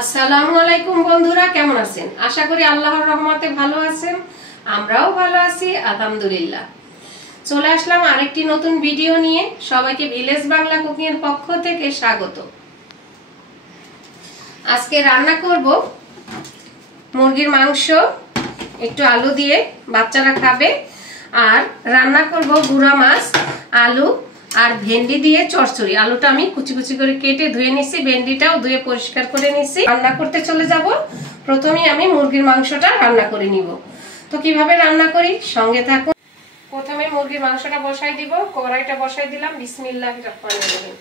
আসসালামু আলাইকুম বন্ধুরা, কেমন আছেন? আশা করি আল্লাহর রহমতে ভালো আছেন। আমরাও ভালো আছি আলহামদুলিল্লাহ। চলে আসলাম আরেকটি নতুন ভিডিও নিয়ে। সবাইকে ভিলেজ বাংলা কুকিং এর পক্ষ থেকে স্বাগত। আজকে রান্না করব মুরগির মাংস, একটু আলু দিয়ে, বাচ্চারা খাবে। আর রান্না করব গুঁড়া মাছ, আলু আর ভেন্ডি দিয়ে চচ্চড়ি। আলুটা আমি কুচি কুচি করে কেটে ধুয়ে নিছি, ভেন্ডিটাও ধুয়ে পরিষ্কার করে নিছি। রান্না করতে চলে যাব। প্রথমেই আমি মুরগির মাংসটা রান্না করে নিব। তো কিভাবে রান্না করি সঙ্গে থাকুন। প্রথমে মুরগির মাংসটা বসাই দিব। কড়াইটা বসাই দিলাম। বিসমিল্লাহির রহমানির রহিম।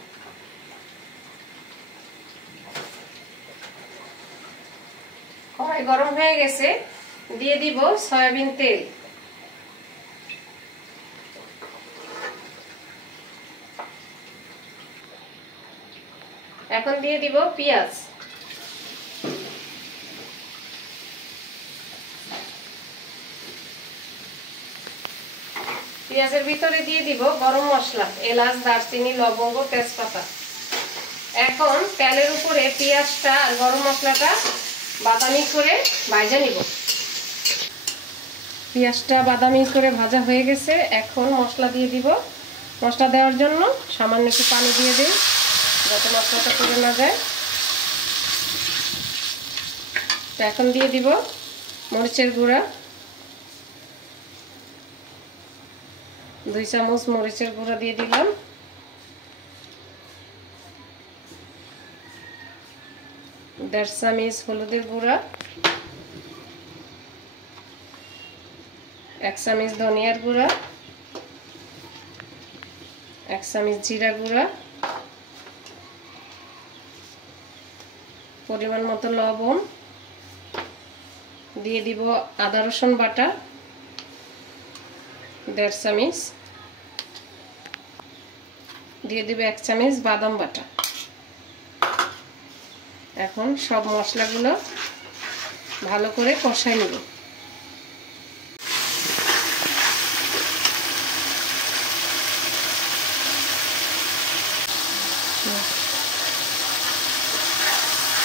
কড়াই গরম হয়ে গেছে, দিয়ে দিব সয়াবিন তেল। এখন দিয়ে দিব পেঁয়াজ। পেঁয়াজের ভিতরে দিয়ে দিব গরম মশলা, এলাচ, দারচিনি, লবঙ্গ, তেজপাতা। এখন তেলের উপরে পেঁয়াজটা আর গরম মশলাটা বাদামি করে ভাজা নিব। পেঁয়াজটা বাদামি করে ভাজা হয়ে গেছে। এখন মশলা দিয়ে দিব। মশলা দেওয়ার জন্য সামান্য একটু পানি দিয়ে দিই, যাতে মশলাটা পুড়ে না যায়। এখন দিয়ে দিব মরিচের গুঁড়া, 2 চামচ মরিচের গুঁড়া দিয়ে দিলাম। দেড় চামচ হলুদের গুঁড়া, 1 চামচ ধনিয়ার গুঁড়া, 1 চামচ জিরা গুঁড়া, পরিমাণ মতো লবণ, দিয়ে দিব আদা রসুন বাটা 1.5 চামচ, দিয়ে দিব 1 চামচ বাদাম বাটা। এখন সব মশলাগুলো ভালো করে কষাই নেব।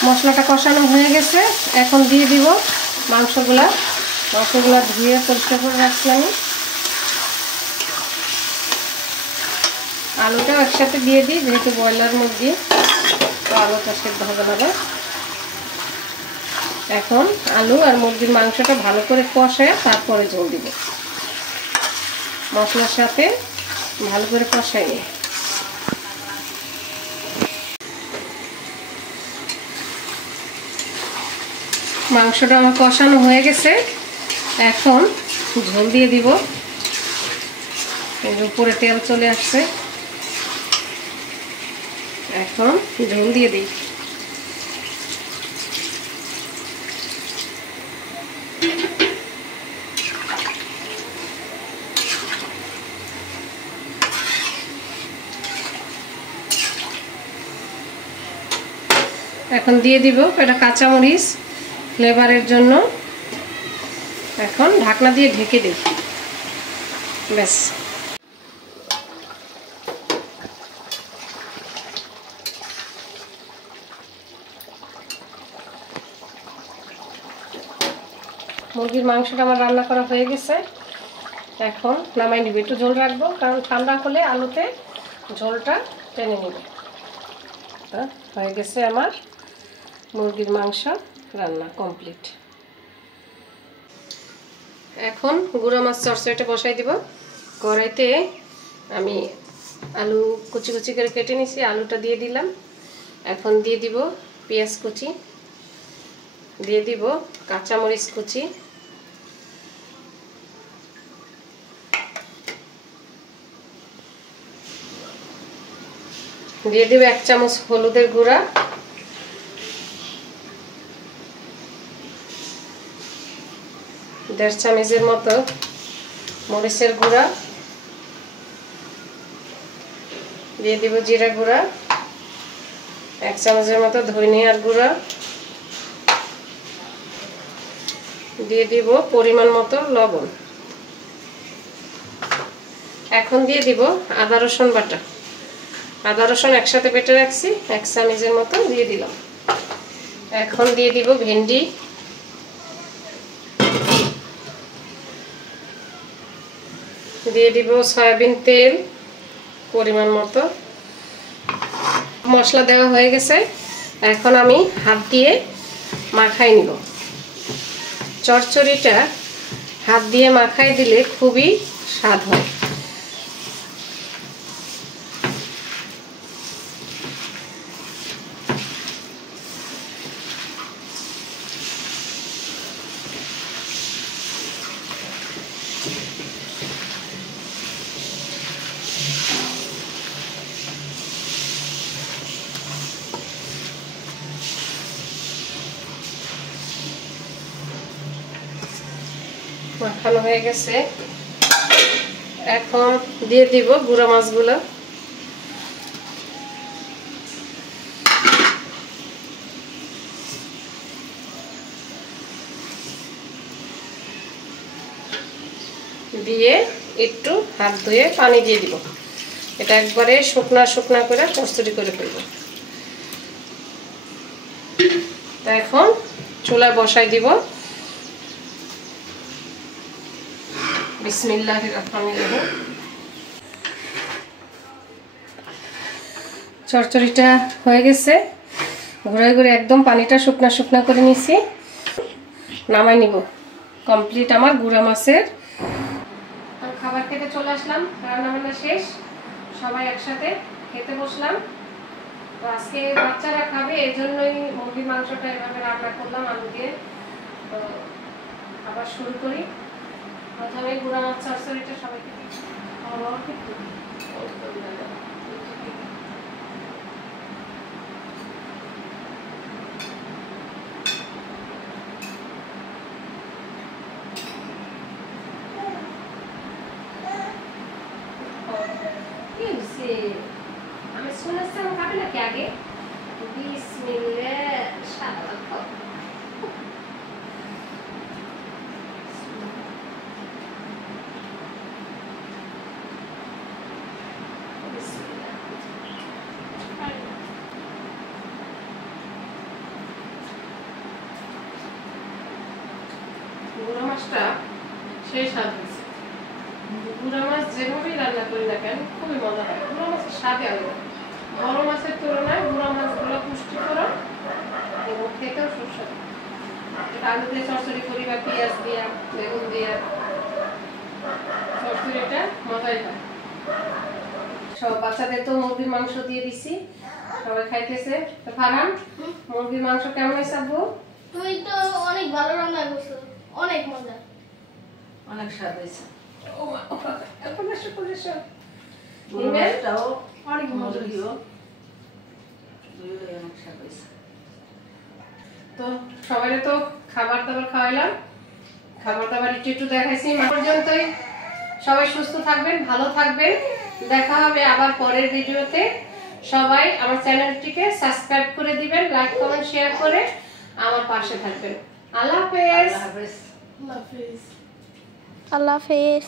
মশলাটা কষানো হয়ে গেছে। এখন দিয়ে দিব মাংসগুলা ধুয়ে পরিষ্কার করে রাখছি আমি। আলুটাও একসাথে দিয়ে দিই, যেহেতু ব্রয়লার মুরগি, তো আলুটা সেদ্ধ হবে না। এখন আলু আর মুরগির মাংসটা ভালো করে কষায় তারপরে জল দিব। মশলার সাথে ভালো করে কষাই নিই। মাংসটা আমার কষানো হয়ে গেছে। এখন ঝোল দিয়ে দিব। এর উপরে তেল চলে আসছে। এখন ঝোল দিয়ে দিই। এখন দিয়ে দিব এটা কাঁচামরিচ ফ্লেভারের জন্য। এখন ঢাকনা দিয়ে ঢেকে দিই। ব্যাস, মুরগির মাংসটা আমার রান্না করা হয়ে গেছে। এখন নামাই নিব। একটু ঝোল রাখবো, কারণ ঠান্ডা হলে আলুতে ঝোলটা টেনে নেবে। হয়ে গেছে আমার মুরগির মাংস রান্না কমপ্লিট। এখন গুঁড়া মাছ চচ্চড়িটা বসাই দিব। কড়াইতে আমি আলু কুচি কুচি করে কেটে নিছি, আলুটা দিয়ে দিলাম। এখন দিয়ে দিব পেঁয়াজ কুচি, দিয়ে দিব কাঁচামরিচ কুচি, দিয়ে দিব 1 চামচ হলুদের গুঁড়া, দেড় চামচের মতো মরিচের গুঁড়া, দিয়ে দিব জিরা গুঁড়া, 1 চামচের মতো ধনিয়ার গুঁড়া, দিয়ে দিব পরিমাণ মতো লবণ। এখন দিয়ে দিব আদা রসুন বাটা। আদা রসুন একসাথে বেটে রাখছি, 1 চামচের মতো দিয়ে দিলাম। এখন দিয়ে দিব ভেন্ডি, দিয়ে দিব সয়াবিন তেল পরিমাণ মতো। মশলা দেওয়া হয়ে গেছে, এখন আমি হাত দিয়ে মাখাই নিব। চচ্চড়িটা হাত দিয়ে মাখাই দিলে খুবই স্বাদ হয়। মাখানো হয়ে গেছে, এখন দিয়ে দিব গুঁড়া মাছগুলো। দিয়ে একটু হাত ধুয়ে পানি দিয়ে দিব। এটা একবারে শুকনা শুকনা করে কচুরি করে ফেলব। তা এখন চুলায় বসাই দিব। বিসমিল্লাহির রহমানির রহিম। চচ্চড়িটা হয়ে গেছে, ঘুরে ঘুরে একদম পানিটা শুকনা শুকনা করে নিছি। নামাই নিব। কমপ্লিট আমার গুঁড়া মাছের খাবার খেতে চলে আসলাম। রান্না বান্না শেষ, সবাই একসাথে খেতে বসলাম। তো আজকে বাচ্চারা খাবে, এই জন্যই মুরগির মাংসটা এভাবে রান্না করলাম আলু দিয়ে। তো আবার শুরু করি। প্রথমে গুঁড়া মাছ চচ্চড়িটা সবাইকে আমি শুনেছিলাম খাবে নাকি আগে। বিসমিল্লাহ শাবাক। গুঁড়া মাছটা সেই স্বাদ হয়েছে। গুঁড়া মাছ যেভাবেই রান্না করি না কেন খুবই মজা হয়। গুঁড়া মাছের স্বাদে আলাদা। বড় মাছের তুলনায় গুঁড়া মাছগুলো পুষ্টিকর এবং খেতেও সুস্বাদু। আলু দিয়ে চচ্চড়ি করি বা পেঁয়াজ দিয়া বেগুন দিয়া চচ্চড়িটা মজাই হয়। সব বাচ্চাদের তো মুরগির মাংস দিয়ে দিছি, সবাই খাইতেছে। তো ফারহান, মুরগির মাংস কেমন হয়েছে আব্বু? তুই তো অনেক ভালো রান্না করছো, অনেক মজা, অনেক স্বাদ হয়েছে। এখন এসে করেছো মুরগিটাও অনেক মজা মুরগিও অনেক স্বাদ হয়েছে। তো সবাই তো খাবার দাবার খাওয়াইলাম, খাবার দাবার একটু একটু দেখাইছি। পর্যন্তই। সবাই সুস্থ থাকবেন, ভালো থাকবেন। দেখা হবে আবার পরের ভিডিওতে। সবাই আমার চ্যানেলটিকে সাবস্ক্রাইব করে দিবেন, লাইক কমেন্ট শেয়ার করে আমার পাশে থাকবেন। আল্লাহ হাফেজ। আল্লাহ হাফেজ। আল্লাহ হাফেজ।